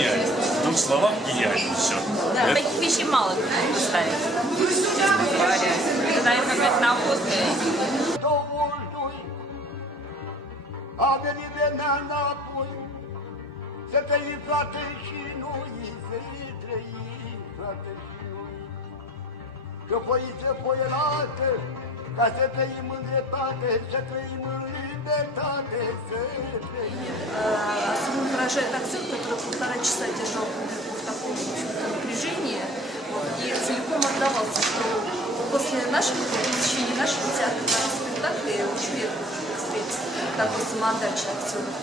гениально. В двух словах гениально все. Да, таких вещей мало кто ставит, честно говоря. Это, наверное, какая-то находка. A venit vremea înapoi, să trăim, frate, și noi, să trăim, frate, și noi. Că foiță foielată, ca să trăim în dreptate, să trăim în libertate, să trăim. Особенно поражает акцент, который полтора часа держал публику в таком, в общем-то, напряжении, вот, и целиком отдавался, что после посещения нашего театра, нашего спектакля, очень редко встретить такой самоотдачи актеров.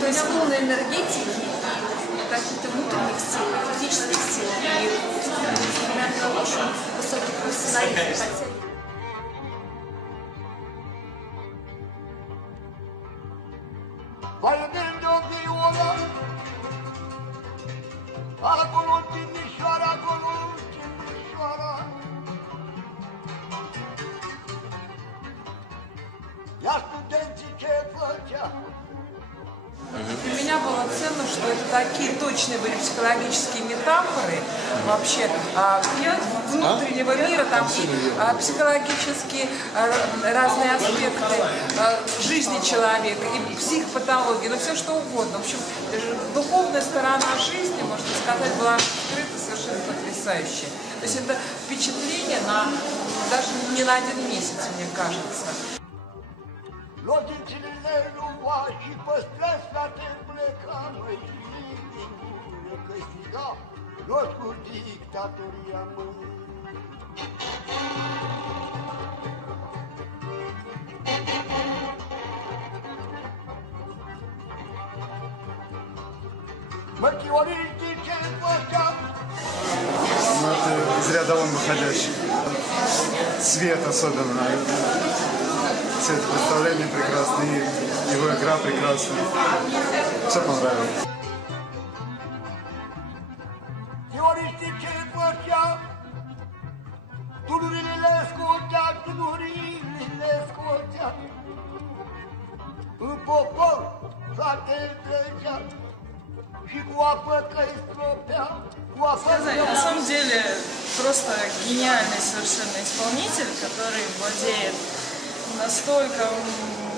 То есть полной энергетики и каких-то внутренних сил, физических сил, и наверное, очень высокий профессионализм. Vai vende o viola, acolo Timișoara, acolo Timișoara. Ia studenții ce făcea. Для меня было ценно, что это такие точные были психологические метафоры вообще внутреннего мира, там и психологические разные аспекты жизни человека, и психопатологии, ну все что угодно. В общем, духовная сторона жизни, можно сказать, была открыта совершенно потрясающая. То есть это впечатление даже не на один месяц, мне кажется. Logițile nu va și păstrăți, frate, pleca, măi, că striga, los cu dictatoria, măi. Мărtioriști ce făcea. Ну, это из ряда вон выходящий. Цвет особенно. Цвет представления прекрасный, его игра прекрасная. Все понравилось. Teoriști ce făcea. Tunurile le scotea, tunurile scotea. În popor, frate, trecea. Și cu apă că-i stropea. На самом деле, просто гениальный совершенно исполнитель, который владеет настолько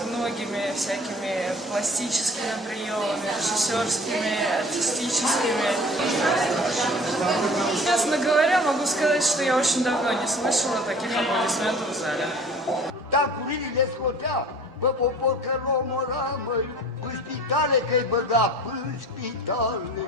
многими всякими пластическими приемами, режиссерскими, артистическими. Честно говоря, могу сказать, что я очень давно не слышала таких аплодисментов в зале. Tancurile scotea, pe popor că l-omora, măi, în spitale că-i băga, în spitale.